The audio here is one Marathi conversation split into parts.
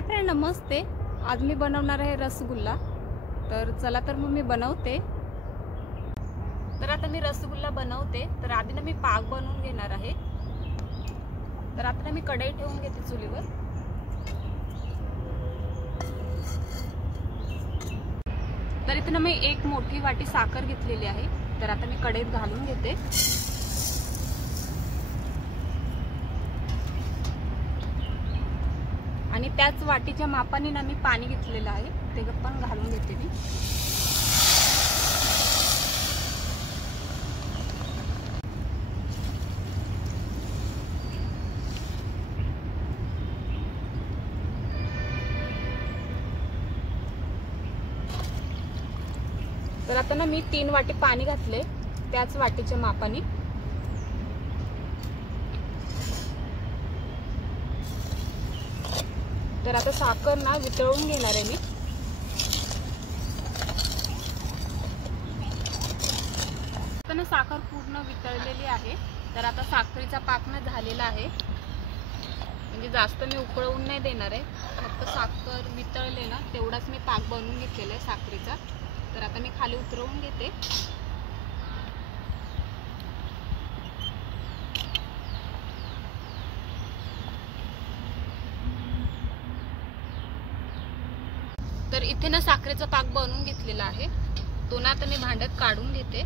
हाय फ्रेंड, नमस्ते। आज मी बनवणार आहे रसगुल्ला। तर चला तर मग मी बनवते। तर आता मी रसगुल्ला बनवते। तर आधी ना मी पाक बनवून घेणार आहे। तर आता ना मी कढई ठेवून घेते चुलीवर। तर इथे ना मी एक मोठी वाटी साखर घेतलेली आहे। तर आता मी कढईत घालून घेते। आणि त्याच वाटीच्या मापाने ना मी पाणी घेतलेलं आहे, ते पण घालून घेते मी। तर आता ना मी 3 वाटी पाणी घातले त्याच वाटीच्या मापाने। तर आता साखर ना वितळून घेणार आहे मी। आता ना साखर पूर्ण वितळलेली आहे। तर आता साखरेचा पाक ना झालेला आहे, म्हणजे जास्त मी उकळवून नाही देणार आहे। फक्त साखर वितळले ना तेवढाच मी पाक बनवून घेतलेला आहे साखरेचा। तर आता मी खाली उतरवून घेते। तर इथे ना साखरेचा पाक बनवून घेतलेला आहे, तो ना आता मी भांड्यात काढून घेते।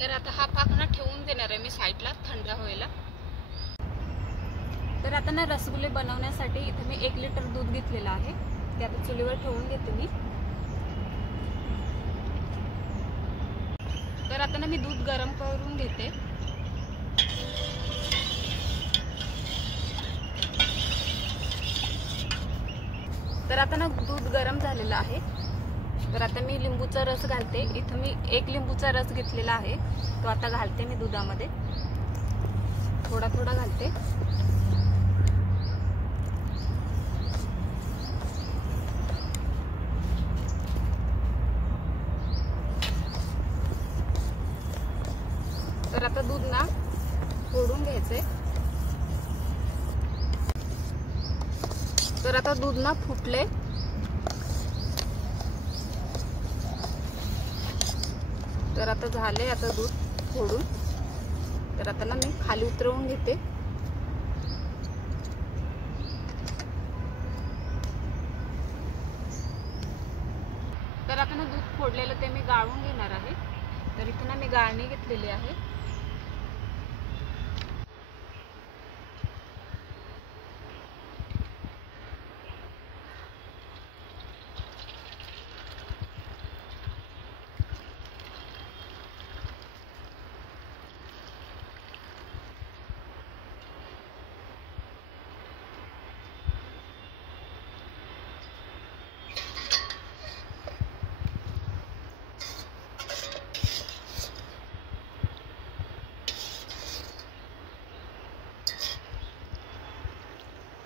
तर आता हा पाक ना ठेवून देणार आहे मी साईडला थंड व्हायला। तर आता ना रसगुल्ले बनवण्यासाठी इथे मी 1 लिटर दूध घेतलेलं आहे, ते आता चुलीवर ठेवून घेते मी। तर आता ना मी दूध गरम करून घेते। तर आता ना दूध गरम झालेलं आहे। तर आता मी लिंबूचा रस घालते। इथं मी 1 लिंबूचा रस घेतलेला आहे, तो आता घालते मी दुधामध्ये। थोडा थोडा घालते। तर आता दूध ना फोडून घ्यायचंय। तर आता दूध ना फुटले। तर आता झाले आता दूध फोडून। तर आता ना मी खाली उतरवून घेते। तर आता ना दूध फोडलेलं ते मी गाळून घेणार आहे। तर इथे ना मी गाळणी घेतलेली आहे।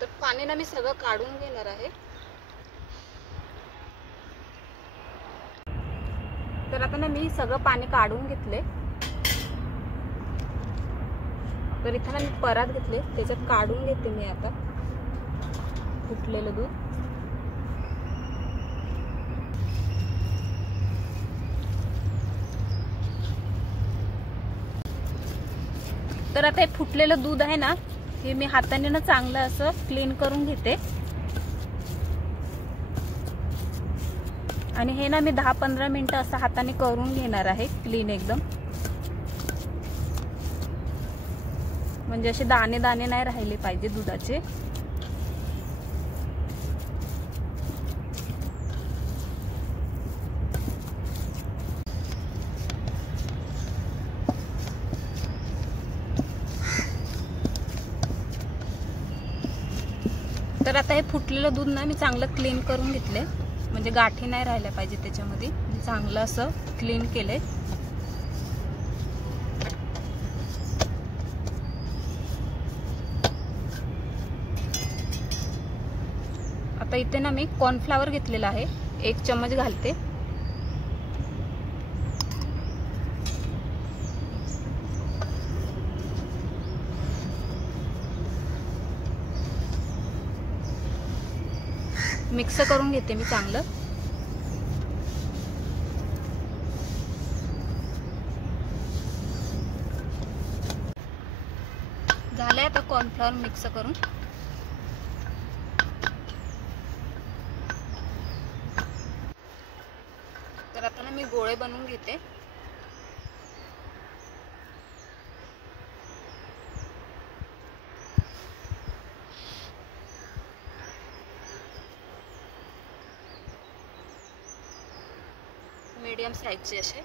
तर पाणी ना मी सगळं काढून घेणार आहे। तर आता ना मी सगळं पाणी काढून घेतले। तर इथं ना मी परात घेतले, त्याच्यात काढून घेते मी आता फुटलेलं दूध। तर आता हे फुटलेलं दूध आहे ना, हे मी हाताने ना चांगलं असं क्लीन करून घेते। आणि हे ना मी 10-15 मिनिटं असं हाताने करून घेणार आहे क्लीन एकदम, म्हणजे असे दाणे दाणे नाही राहिले पाहिजे दुधाचे। तर आता हे फुटलेलं दूध ना मी चांगलं क्लीन करून घेतले, म्हणजे गाठी नाही राहिल्या पाहिजे त्याच्यामध्ये। मी चांगलं असं क्लीन केलंय। आता इथे ना मी कॉर्नफ्लॉवर घेतलेला आहे, 1 चम्मच घालते। मिक्स करून घेते मी चांगलं। झालंय आता कॉर्नफ्लॉवर मिक्स करून। तर आता ना मी गोळे बनवून घेते। मीडियम साइजचे असे।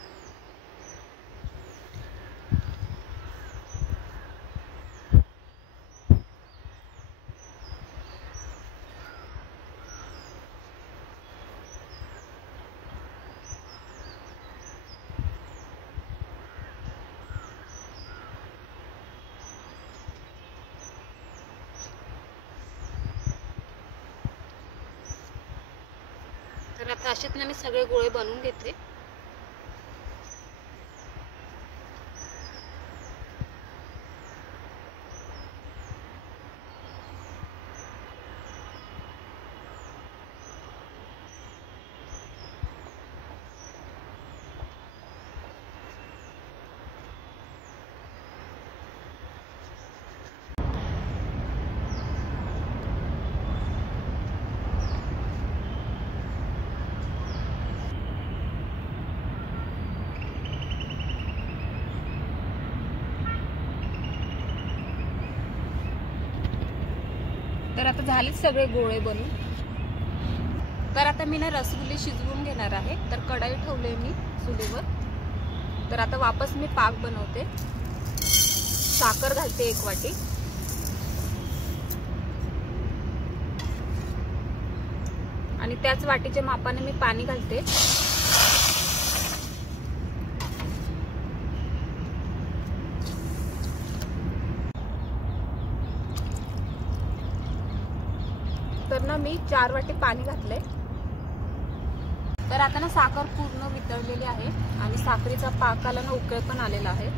तर आता असेच ना मी सगळे गोळे बनवून घेते। तर आता झालेच सगळे गोळे बनवून। तर आता मी ना रसगुल्ले शिजवून घेणार आहे। तर कढई ठेवले मी चुलीवर। तर आता वापस मी पाक बनवते। साखर घालते 1 वाटी आणि त्याच वाटीच्या मापाने मी पाणी घालते। तर ना मी 4 वाटी पाणी घातलंय। तर आता ना साखर पूर्ण वितळलेली आहे आणि साखरेचा पाकाला ना उकळ पण आलेला आहे।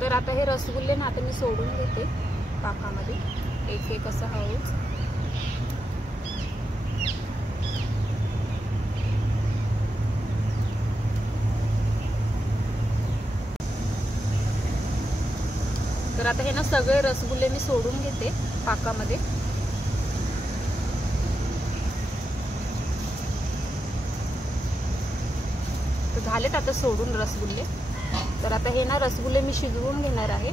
तर आता हे रसगुल्ले ना आता मी सोडून घेते पाकामध्ये, एक एक असं हळूच। तर आता हे ना सगळे रसगुल्ले मी सोडून घेते पाकामध्ये। तर झालेत आता सोडून रसगुल्ले। तर आता हे ना रसगुल्ले मी शिजवून घेणार आहे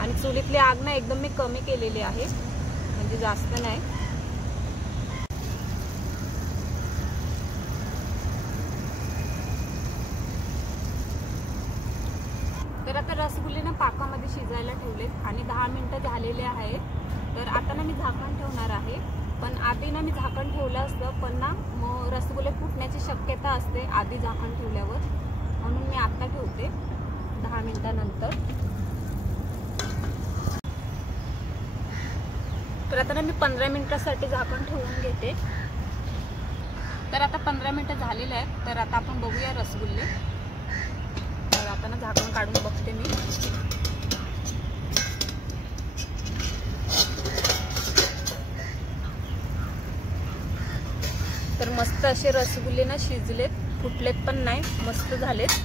आणि चुलीतली आग ना एकदम मी कमी केलेली आहे, म्हणजे जास्त नाही। तर आता रसगुल्ले ना पाकामध्ये शिजायला ठेवलेत आणि 10 मिनिटं झालेले आहेत। तर आता ना मी झाकण ठेवणार आहे, पण आधी ना मी झाकण ठेवलं असतं पण ना मग रसगुल्ले फुटण्याची शक्यता असते आधी झाकण ठेवल्यावर, म्हणून मी आता ठेवते 10 मिनिटानंतर। तर आता ना मी 15 मिनिटासाठी झाकण ठेवून घेते। तर आता 15 मिनिटं झालेले आहेत। तर आता आपण बघूया रसगुल्ले। तर आता ना झाकण काढून बघते मी। तर मस्त असे रसगुल्ले ना शिजलेत, फुटलेत पण नाही, मस्त झालेत।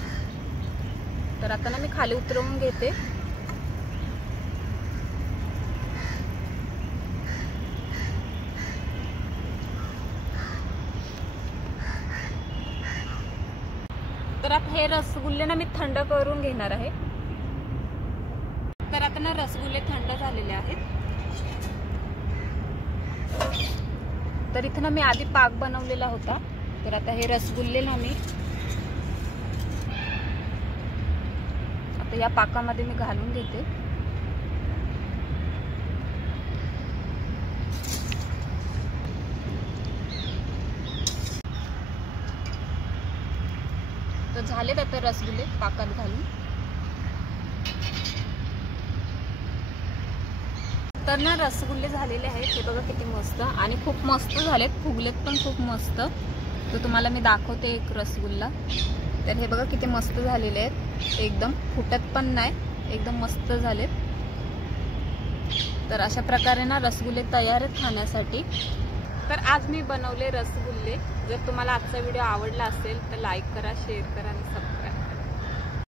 तर आता ना मी खाली उतरवून घेते। तर आता हे रसगुल्ले ना मी थंड करून घेणार आहे। तर आता ना रसगुल्ले थंड झालेले आहेत। तर इथं ना मी आधी पाक बनवलेला होता। तर आता हे रसगुल्ले ना मी आता या पाकामध्ये मी घालून घेते। तर झालेत आता रसगुल्ले पाकात घालून। तर ना रसगुल्ले झालेले आहेत, हे बघा किती मस्त आणि खूप मस्त झालेत, फुगलेत पण खूप मस्त। तर तुम्हाला मी दाखवते एक रसगुल्ला। तर हे बघा किती मस्त झालेले आहेत, एकदम फुटत पण नाही एकदम मस्त झालेत। तर अशा प्रकारे ना रसगुल्ले तयार आहेत खाण्यासाठी। तर आज मी बनवले रसगुल्ले। जर तुम्हाला आजचा व्हिडिओ आवडला असेल तर लाईक करा, शेअर करा आणि सबस्क्राईब